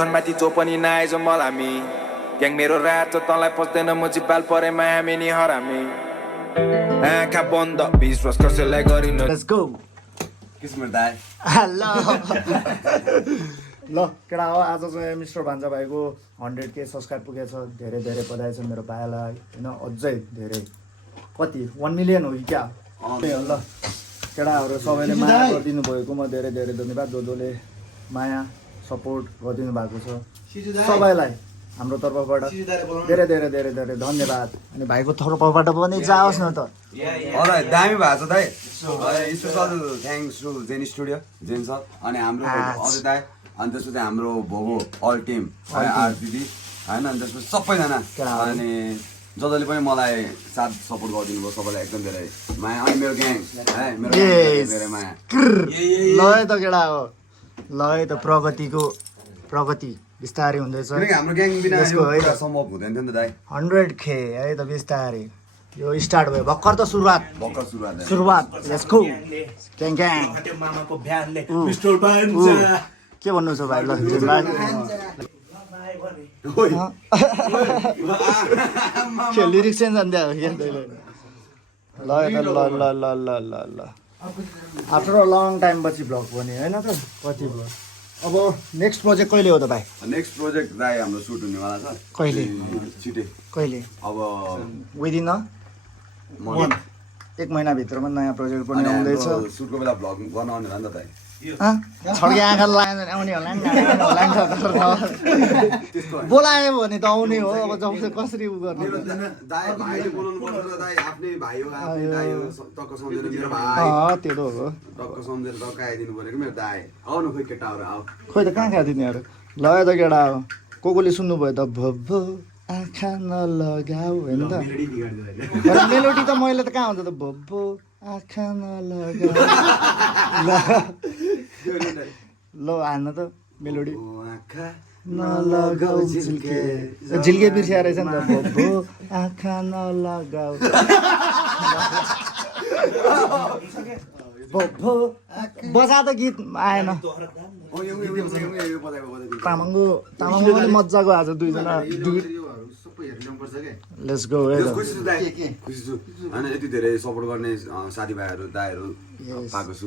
माथि चोपनी नआएछ मलामी ग्याङ मेरो रात तँलाई पस्दैन म जिब्बाल परेमा हामी नि हरामी आँखा बन्द विश्वास कसैलाई गरिन लेट्स गो किस्मत दाइ ल ल केटा हो आज चाहिँ मिस्टर भान्जा भाइको 100K सब्सक्राइब पुगेछ धेरै धेरै बधाई छ मेरो भाइलाई हैन अझै धेरै कति 1 मिलियन हो कि क्या ल केटाहरु सबैले माया गरिदिनु भएकोमा धेरै धेरै धन्यवाद जोजोले माया सपोर्ट गरिदिनु भएको छ सबैलाई हाम्रो तर्फबाट धेरै धेरै धेरै धेरै धन्यवाद अनि भाइको तर्फबाट पनि जाओस् न त अलराइट दामी भएको छ दाइ स्पेशल थ्याङ्क्स टु जेन स्टुडियो जेन सर अनि हाम्रो अजय दाइ अनि त्यसपछि हाम्रो भोगो अल टिम आर दिदी हैन अनि त्यसपछि सबैजना अनि जसले पनि मलाई साथ सपोर्ट गरिदिनु भयो सबैलाई एकदम धेरै माया अनि मेरो ग्याङ है मेरो धेरै माया ल है त केटा हो ल है त प्रगति बिस्तारै हुँदैछ किनकि हाम्रो ग्याङ बिना यो कुरा सम्भव हुँदैन थियो नि त दाइ 100K है त बिस्तारै यो स्टार्ट भयो भर्खर त सुरुवात लेट्स गो ग्याङ ग्याङ मामाको भ्यानले पिस्टल बान्छ के भन्नु छ भाइ ल के लिरिक्स चेन्ज अन्त्या हो के ल ल आफ्टर अ लङ टाइम पछि भ्लग पनि हैन त कति भयो अब नेक्स्ट प्रोजेक्ट कहिले हो त भाइ नेक्स्ट प्रोजेक्ट दाइ हाम्रो सुट हुनेवाला छ कहिले छिटै कहिले अब विदिन एक महिनाभित्रमा नयाँ प्रोजेक्ट पनि आउँदैछ सुटको बेला भ्लग गर्न आउने होला नि त दाइ छड्के आँखा लगाएर आउने होला बोलायो भने त आउने हो अब जब कसरी उ गर्ने दाइ भाइले बोलाउनु पर्छ त दाइ आफ्नै भाइ हो आफ्नै दाइ हो टक्क सम्झेर मेरो भाइ त्यो त हो टक्क सम्झेर टक्क आइदिनु परेको मेरो दाइ आउनु खोइ केटाहरू आऊ खोइ त कहाँ तिनीहरू ल त केटा हो कोले सुन्नुभयो त भो आँखा नलगाऊ होइन त मेलोडी त मैले त कहाँ हुन्छ त भो आँखा नलगाऊ ल हान्न त मेलोडी आँखा नलगाऊ झिल्के बिर्सिया रहेछ नि त भो आँखा नलगाऊ भो बजा त गीत आएन तामाङको पनि मजाको आज दुईजना लेट्स गो खुसी छु दाइ खुसी छु होइन यति धेरै सपोर्ट गर्ने साथीभाइहरू दाइहरू पाएको छु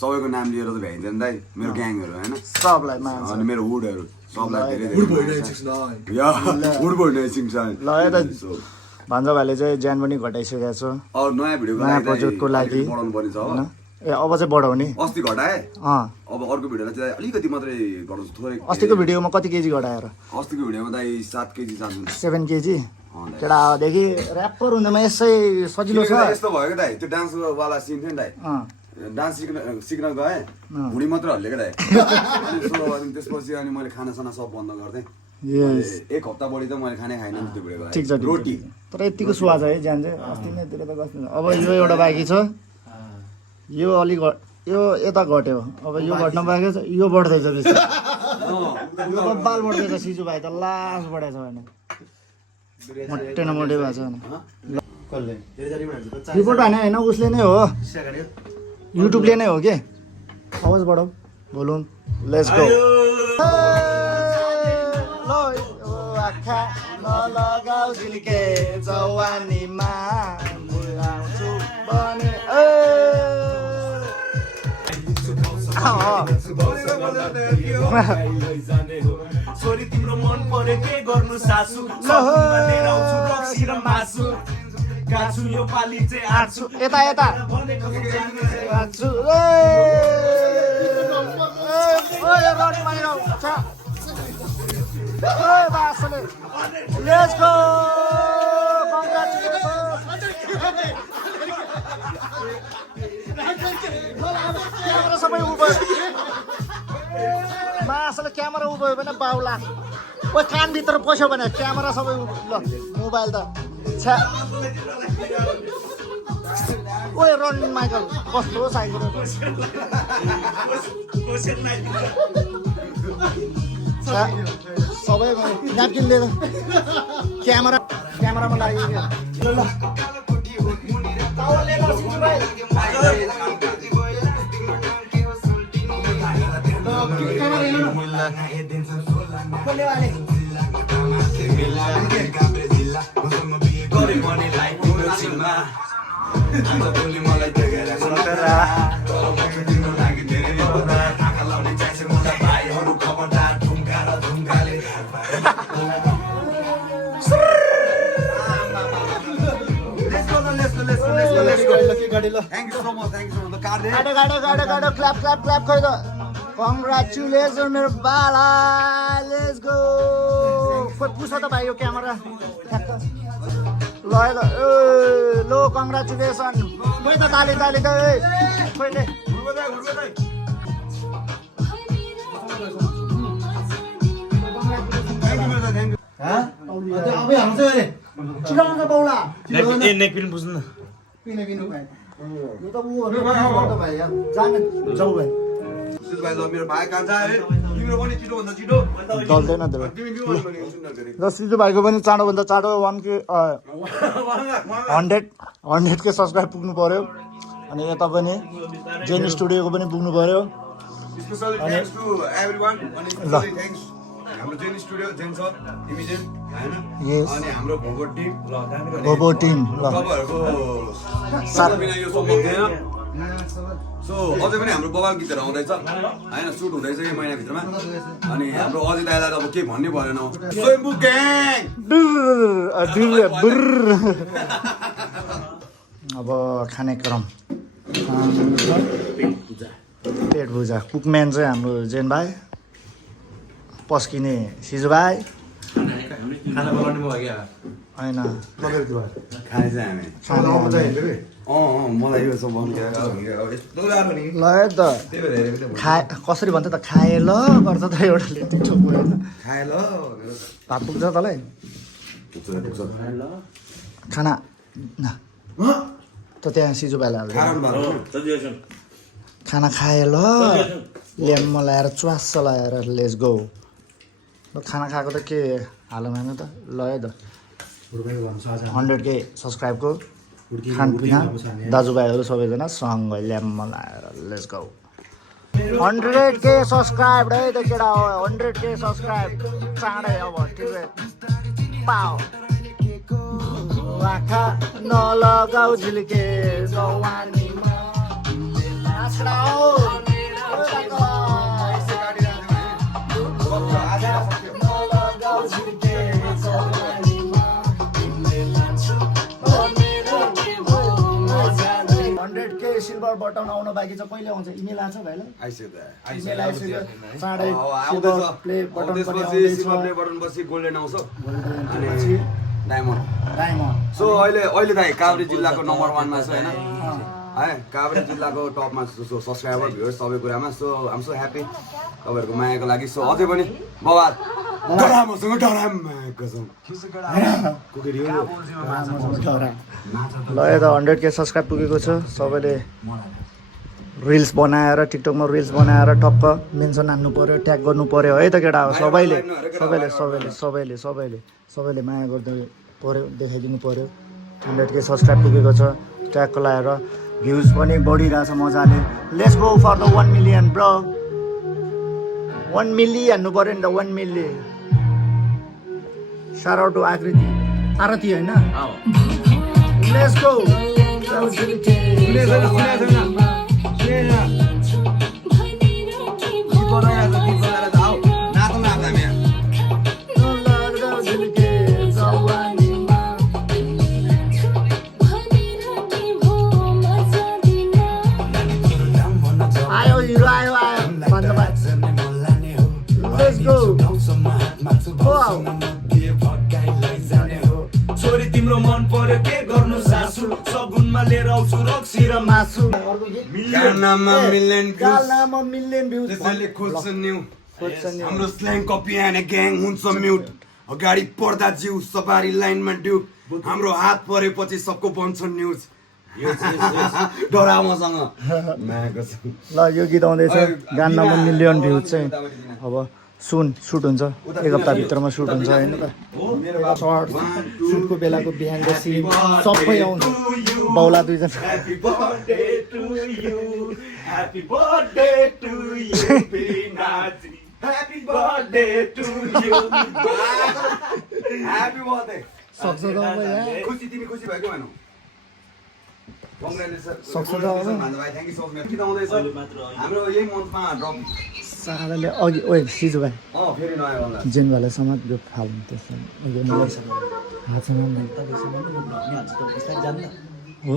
सबैको नाम लिएर त भ्याइँदैन दाइ मेरो ग्याङहरू होइन सबलाई अनि मेरो वुडहरू सबलाई धेरै धेरै वुड ल त भान्जा भाइले चाहिँ ज्यान पनि घटाइसकेको छ नयाँ भिडियोको नयाँ प्रोजेक्टको लागि बढाउनु पर्ने छ हो ए अब चाहिँ बढाउने अस्ति घटाए अब अर्को भिडियोलाई चाहिँ अलिकति मात्रै घटाउँछु थोरै अस्तिको भिडियोमा कति केजी घटाएर अस्तिको भिडियोमा दाइ 7 केजी चाहन्छु 7 केजी केटादेखि ऱ्यापर हुँदामा यसै सजिलो छ यस्तो भयो क्या दाइ त्यो डान्स वाला सिन थियो नि दाइ डान्स सिक्न गएँ भुँडी मात्र हल्लेको दाइ अनि त्यसपछि अनि मैले खानासाना सब बन्द गर्थेँ एक हप्ता बढी त मैले खानै खाइनँ त्यो भिडियो ठिक छ रोटी तर यतिको स्वाद है ज्यान चाहिँ अस्ति नैतिर त गस्नु अब यो एउटा बाँकी छ यो अलिक यो यता घट्यो अब यो घट्न बाँकी छ यो बढ्दैछ बिस्तारै यो बब्बाल बढ्दैछ सिजु भाइ त लास बढेछ भने मोटे न मोटे भएको छ भने रिपोर्ट हाने होइन उसले नै हो युट्युबले नै हो के आवाज बढाऊ भोल्युम लेट्स गो आँखा नलगाऊ झिल्के जवानीमा बोलाउँछु भने छोरी तिम्रो मन परे के गर्नु सासु मासु गाछु यो पाली चाहिँ आछु यता यता Let's go! क्यामेरा सबै उभो मासले क्यामेरा उभो भयो भने बाउला ओ कानभित्र पस्यो भने क्यामेरा सबै ल मोबाइल त छ्या ओए रन माइकल कस्तो साइकल सबै न्यापकिन लिएर क्यामेरामा लाग्यो ल Thank you so much. The card there. गाडो क्ल्याप खै त कङ्ग्रेचुलेसन मेरो बाला लेट्स गो खोइ पुछ त भाइ यो क्यामेरा ठ्याक्क ल लो कङ्ग्रेचुलेसन खोइ त ताली त खोइ दे अबे हुन्छ अरे चिराउन बौला नेक पिन बुझ्नु न किन भाइ यो त उ भाइ जान जाऊ भाइ भाइ ल मेरो भाइ कान्छ है तिम्रो पनि छिटो भन्दा छिटो दल्दैन ल सिजु भाइको पनि चाँडोभन्दा चाँडो 1K 100K सब्सक्राइब पुग्नु पर्यो अनि यता पनि जेन स्टुडियोको पनि पुग्नु पर्यो स्पेशली थ्याङ्क्स टु एभ्रीवन अनि स्पेशली थ्याङ्क्स हाम्रो जेन स्टुडियो जेन छ इमिजेन हैन अनि हाम्रो भोबो टिम ल तपाईहरुको साथ बिना यो सम्भव थिएन सो अझै पनि हाम्रो बबाल गीतहरु आउँदैछ हैन सुट हुँदैछ यो महिना भित्रमा अनि हाम्रो अझै दाइलाई अब के भन्नै परेन स्वयम्भू ग्याङ अब खाने क्रम पेट पूजा कुकम्यान चाहिँ हाम्रो जेन भाइ पस्किने सिजु भाइ खाना बनाउने भयो क्या होइन खाने चाहिँ हामी मलाई यो सब भन्नु यस्तो राम्रो नि ल है त त्यही भएर हेरेको थिएँ खाए कसरी भन्छ त खाए ल गर्छ त एउटाले टिकटक होइन खाए ल भात पुग्छ तँलाई खाना त त्यहाँ सिजु भाइलाई हाल्छ खाना खाए ल ल्याम्म लगाएर च्वास लगाएर लेट्स गो खाना खाएको त के हालौँ होइन त ल है त 100K सब्सक्राइबको खानपिना दाजुभाइहरू सबैजना सँगै ल्याम्म लगाएर लेट्स गो 100K सब्सक्राइब है त केटा हो 100K सब्सक्राइब चाँडै अब ठिक पाओ आँखा नलगाउ झिल्के जवानीमा सिल्भर बटन आउन बाँकी छ कहिले आउँछ इमेल आउँछ भाइलाई इमेल आइसक्यो चाँडै सिल्भर प्ले बटन पनि बटन पछि गोल्डन आउँछ अनि डायमन्ड सो अहिले त काभ्रे जिल्लाको नम्बर 1 मा छ हैन है काभ्रे जिल्लाको टपमा सब्स्क्राइबर भ्युअर्स सबै कुरामा सो आम सो ह्यापी तपाईहरुको मायाको लागि सो अझै पनि बबाल डरामसँग डराम कसम कुकेरी हो ल यो त 100K सब्सक्राइब पुगेको छ सबैले रिल्स बनाएर टिकटकमा रिल्स बनाएर टक्क मेन्सन हान्नु पर्यो ट्याग गर्नु पर्यो है त केटा हो सबैले माया गर्दै पर्यो देखाइदिनु पर्यो 100K सब्सक्राइब पुगेको छ ट्यागको लगाएर भ्युज पनि बढिरहेछ मजाले let's go for the 1 million bro 1 million हान्नु पर्यो नि त 1 million shout out to Aarti होइन let's go Let's go. Wow. छोरी तिम्रो मन पर्यो के गर्नु सासु सगुनमा लिएर आउँछु रक्सी र मासु गानामा मिलियन भ्युज त्यसैले खोज्छ न्यू हाम्रो स्ल्याङ कपी एन्ड ग्याङ हुन्छ म्युट अगाडि पर्दा जिउ सवारी लाइनमा ड्युक हाम्रो हात परेपछि सबको बन्छ न्युज डरामसँग ल यो गीत आउँदैछ गानामा मिलियन भ्युज चाहिँ अब सुट हुन्छ एक हप्ताभित्रमा सुट हुन्छ होइन त सर्ट सुटको बेलाको बिहानको सिन सबै आउँछ बाउला दुईजना happy birthday to you happy birthday सक्छ त अब यहाँ खुसी तिमी खुसी भयो कि भएनौ सक्छ त अब भाइ थ्याङ्क यू सो मच किन आउँदैछ हाम्रो यही मन्थमा ड्रप साराले अघि ओए सिजु भाइ फेरि नयाँ वाला जेनवाला समात यो फाल्नु त्यसलाई हातसँग हो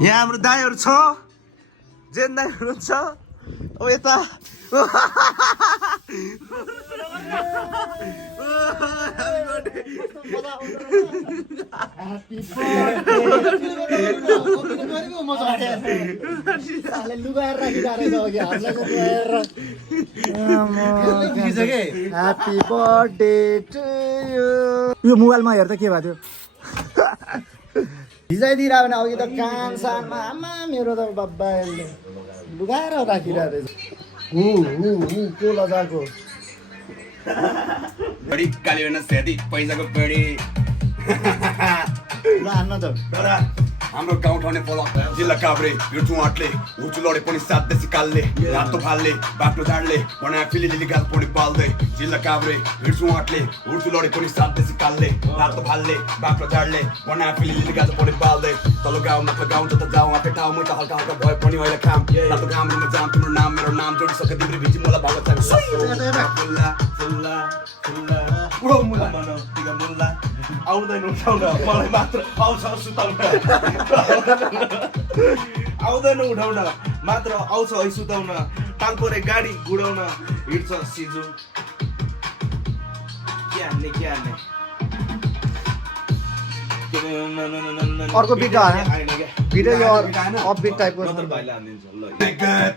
यहाँ हाम्रो दाईहरू छ जेन दाई हुनुहुन्छ अब यता लुगाएर राखिरहेको अघि ह्याप्पी बर्थडे टु यु यो मोबाइलमा हेर्दा के भएको थियो भिजाइदिएर भने अघि त कान सानमा आमा मेरो त बाबाले लुगाएर राखिरहेको रहेछ को लजाको बडी काली होइन सेती पैसाको बडी ल हान्न त हाम्रो गाउँ ठाउँले फलक जिल्ला काभ्रे हिँड्छु आँटले उठ्छु लडे पनि सात देशी कालले रातो फाल्ले बाटो झाडले बनाए फिली लिली गाछ पनि पाल्दै जिल्ला काभ्रे हिँड्छु आँटले उठ्छु लडे पनि सात देशी कालले रातो फाल्ले बाटो झाडले बनाए फिली लिली गाछ पनि पाल्दै तल्लो गाउँ माथि गाउँ जता जाउँ आफै ठाउँ मै त हल्का हल्का भए पनि अहिले काम रातो गाउँमा जाम तिम्रो नाम मेरो नाम जोडिसके तिम्रो भिजी मलाई भाग छ फुल्ला फुल्ला फुल्ला उडो मुला बनाऊ तिगा मुल्ला आउँदैन उठाउन मलाई मात्र आउँछ सुताउन आउँदैन उठाउन मात्र आउँछ है सुताउन टाल परे गाडी गुडाउन हिँड्छ सिजु के हान्ने अर्को बिट आएन बिट यो अपबिट टाइपको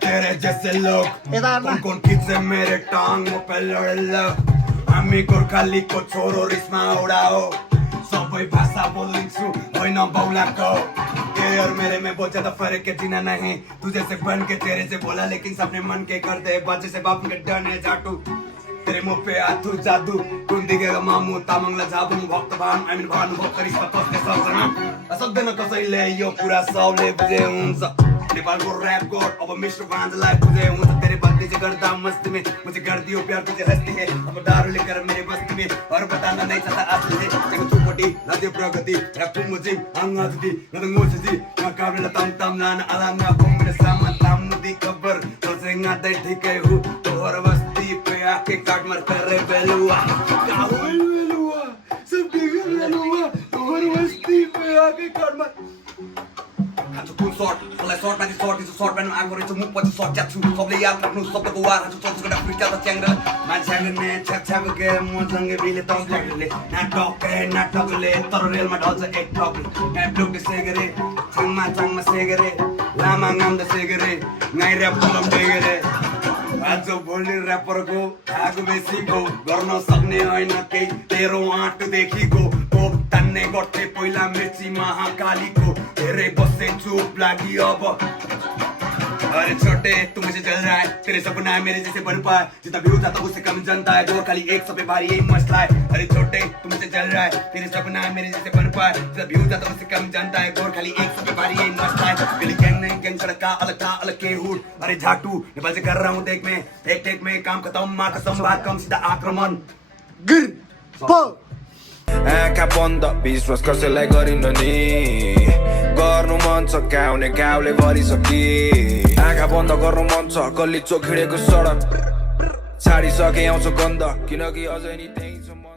तेरे जैसे लोग यता कौन खींचे मेरे टांग वो पे लड़े लो हामी गोर्खालीको छोरो रिसमा उडाओ सबै भाषा बोलिन्छु होइन बौलाको तेरे और मेरे में बहुत ज्यादा फर्क है जीना नहीं तुझे से बन के तेरे से बोला लेकिन सबने मन के करते बच्चे से बाप के डर है जाटू तेरे मुंह पे आथु जादू कुन दिगेगा मामु तामाङला जाबुङ भक्तभान आमिन भानु भक्त रिसमा पस्ने सक्दैन सक्दैन कसैले यो कुरा सबले बुझे हुन्छ नेपालको ऱ्याप गोड अब मिस्टर बान्जलाई बुझे हुन्छ तेरे बत्ती से करता मस्ती में मुझे कर दियो प्यार तुझे हस्ती है अब दारू लेकर मेरे बस्ती में और बताना नहीं चाहता असली है तेरे चुपटी नदी प्रगति ऱ्याप मुझे आंगा दी नदंग मुझे ना काबले तम तम लाना अलंगा बुमने सामान ताम नदी खबर तो से ngaदै ठिकै हु तोहर बस्ती पे आके काट मार करे बेलुआ बेलुआ सब बेलुआ तोहर बस्ती पे आके काट मार हात फुल सर्ट मलाई सर्ट माथि सर्ट दिन्छ सर्ट प्यान्टमा आएको रहेछ मुख पछि सर्ट च्याप्छु सबले याद राख्नु शब्दको वार हान्छु 24 घण्टा फ्रिक्टा त च्याङ्ग्रा मान्छेले छ्याप के मसँगै बिले तम्ले नाटकले तर रेलमा ढल्छ एक टकले ब्लुकले सेगरे चाङमा सेगरे लामा गाम्दा सेगरे नाइ ऱ्याप कलम बेगरे आज बोल्ने ऱ्यापरको आगो बेसीको गर्न सक्ने होइन केही तेरो आँटदेखिको तोप तान्ने गर्थे पहिला मिर्ची महाकालीको धेरै बसे चुप लागि अब अरे छोटे तू मुझे जल रहा है तेरे सपना है मेरे जैसे बन पाए जितना व्यू जाता उससे कम जनता है जो खाली एक सब पे भारी यही मसला है अरे छोटे तू मुझे जल रहा है तेरे सपना है मेरे जैसे बन पाए जितना व्यू जाता उससे कम जनता है गोर खाली एक सब पे भारी यही मसला है गली गैंग नहीं गैंग सड़क का अलग के हुड अरे झाटू नेपाल से कर रहा हूँ देख में एक टेक में काम खत्म माँ कसम बात कम सीधा आक्रमण गिर पो आँखा बन्द विश्वास कसैलाई गरिनु नि गर्नु मन छ गाउने गाउँले गरिसके आँखा बन्द गर्नु मन छ गल्ली चोक हिँडेको सडक छाडिसके आउँछ गन्ध किनकि अझै नि त्यही छ मन